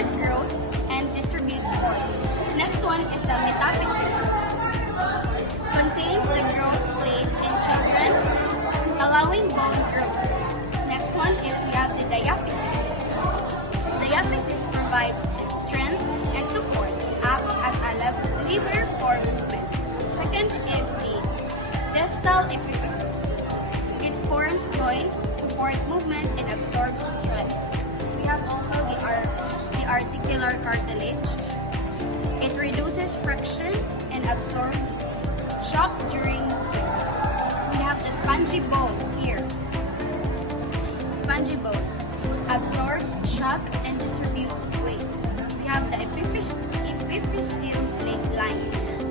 support growth and distributes force. Next one is the metaphysis. Contains the growth plate in children, allowing bone growth. Next one is we have the diaphysis. Diaphysis provides strength and support, acts as a lever for movement. Second is the distal epiphysis. It forms joints, supports movement, and absorbs stress. We have also the articular cartilage. It reduces friction and absorbs shock during movement. We have the spongy bone here. Spongy bone absorbs shock and distributes weight. We have the epiphyseal line,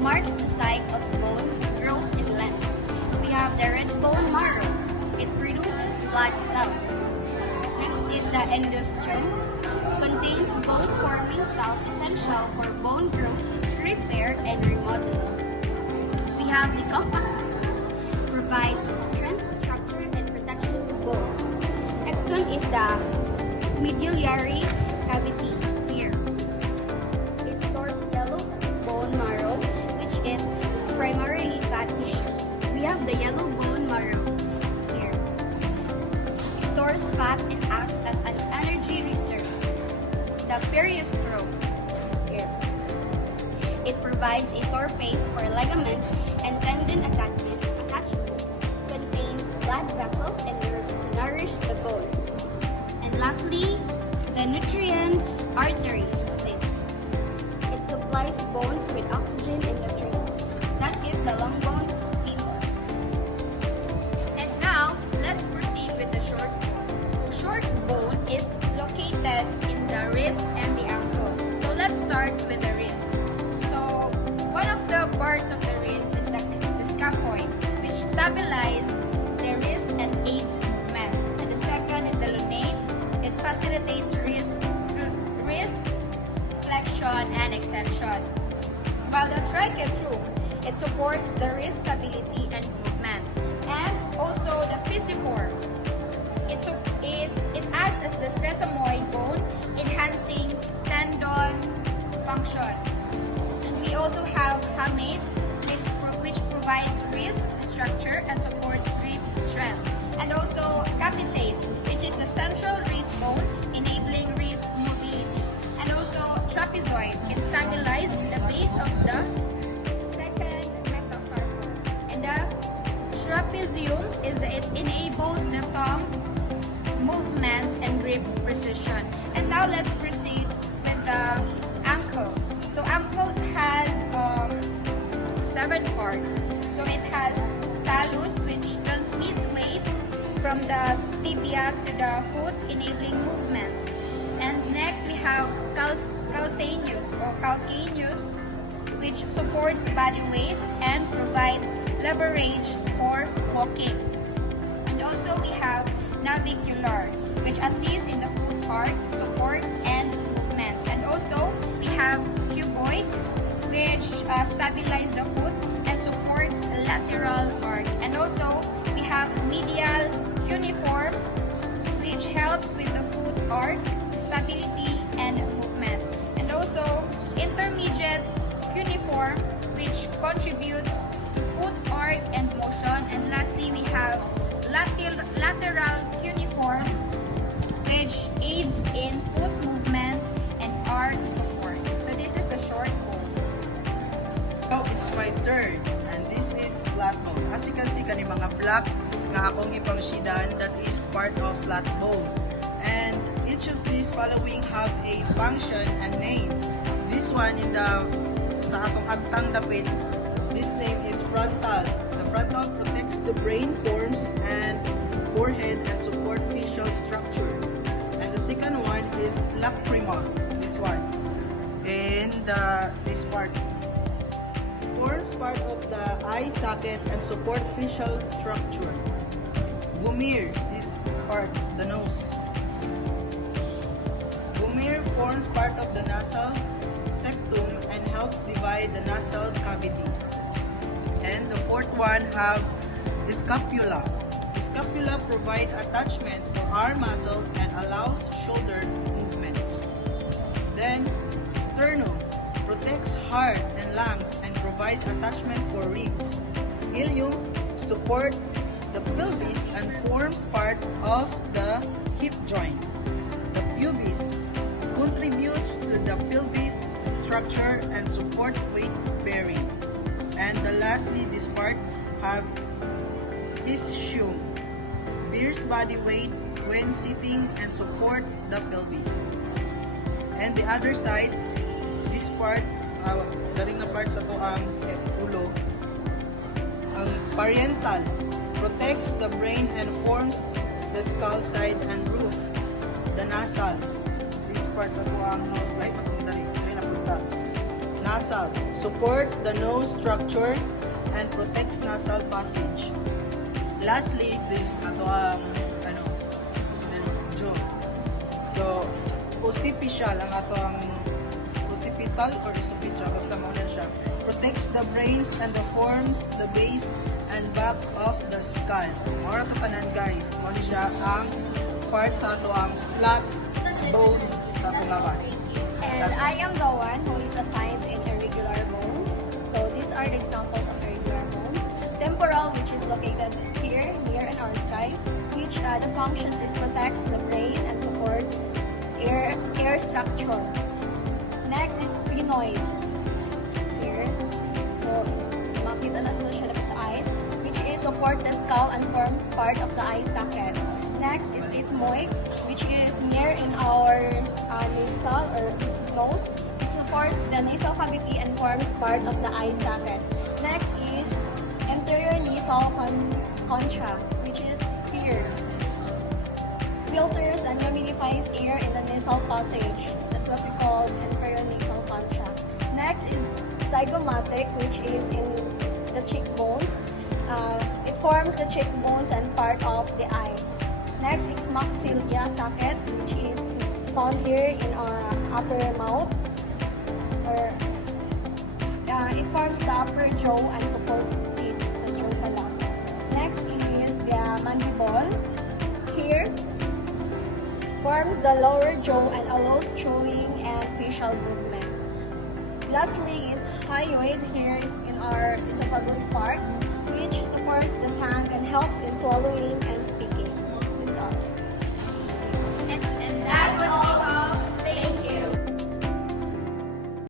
marks the site of bone growth and length. We have the red bone marrow. It produces blood cells. Next is the endosteum. Contains bone-forming cells essential for bone growth, repair, and remodeling. We have the compactus. Provides strength, structure, and protection to bone. Next one is the medullary cavity here. It stores yellow bone marrow, which is primarily fat tissue. We have the yellow bone marrow here. It stores fat and acts as an energy reserve. The periosteum here. It provides a surface for ligaments and tendon attachments. Contains blood vessels and nerves to nourish the bone. And lastly, the nutrient artery. It supplies bones with oxygen and nutrients. That is the long bone femur. And now, let's proceed with the short bone. So short bone is located in the wrist and the ankle. So let's start with the wrist. So one of the parts of the wrist is the scaphoid, which stabilizes the wrist and aids movement. And the second is the lunate. It facilitates wrist flexion and extension. While the triquetrum, it supports the wrist stability and movement. And also the pisiform. It acts as the sesamoid bone, enhancing tendon function. And we also have hamate, which provides wrist structure and supports grip strength. And also capitate, which is the central wrist bone, enabling wrist mobility. And also trapezoid, it stabilizes the base of the second metacarpal. And the trapezium it enables the thumb movement and grip precision. And now let's proceed with the ankle. So ankle has 7 parts. So it has talus, which transmits weight from the tibia to the foot, enabling movement. And next we have calcaneus, which supports body weight and provides leverage for walking. And also we have navicular, which assists in the foot arc, support, and movement. And also we have cuboid, which stabilizes the foot and supports lateral arc. And also we have medial cuneiform, which helps with the foot arc, stability, and movement. And also intermediate cuneiform, which contributes to foot arc and motion. And lastly, we have lateral cuneiform, which aids in foot movement and arc support. So this is the short bone. So it's my turn, and this is flat bone. As you can see, kani mga black nga akong ipangsidan, that is part of flat bone. And each of these following have a function and name. This one in the sa atong agtang dapit, this name is frontal. The frontal protects the brain forms and forehead and support facial structure. And the second one is lacrimal, this one. And this part forms part of the eye socket and support facial structure. Vomer, this part, the nose. Vomer forms part of the nasal septum and helps divide the nasal cavity. And the fourth one have the scapula. The scapula provides attachment for arm muscle and allows shoulder movements. Then provide attachment for ribs. Ilium support the pelvis and forms part of the hip joint. The pubis contributes to the pelvis structure and support weight bearing. And lastly, this part have ischium, bears body weight when sitting and support the pelvis. And the other side, this part, galing na part sa to ang ulo, ang parietal protects the brain and forms the skull side and roof. The nasal, this part sa to ang nose, like matungdali, na punta. Nasal, support the nose structure and protects nasal passage. Lastly, this ato ang jaw. So, occipital ang ato ang occipital or occipital, basta mo na siya. Protects the brains and the forms the base and back of the skull. Mora to tanan guys, mo ni siya ang part sa ato ang flat bone sa atong labas. And I am the one who is assigned in irregular bones. So these are the examples of irregular bones. Temporal, which is located here, near in our sky, which the function is protects the brain and support air structure. Next is sphenoid. Here, so makita na siya sa eyes, which is support the skull and forms part of the eye socket. Next is ethmoid, which is near in our nasal or nose. It supports the nasal cavity and forms part of the eye socket. Next is anterior nasal concha, which is here. Filters and humidifies air in the nasal passage. That's what we call anterior nasal concha. Next is zygomatic, which is in the cheekbones. It forms the cheekbones and part of the eye. Next is maxilla socket, which is found here in our upper mouth. It forms the upper jaw and supports teeth sa jaw pala. Next is the mandible. Here, forms the lower jaw and allows chewing and facial movement. Lastly is hyoid here in our esophagus part, which supports the tongue and helps in swallowing and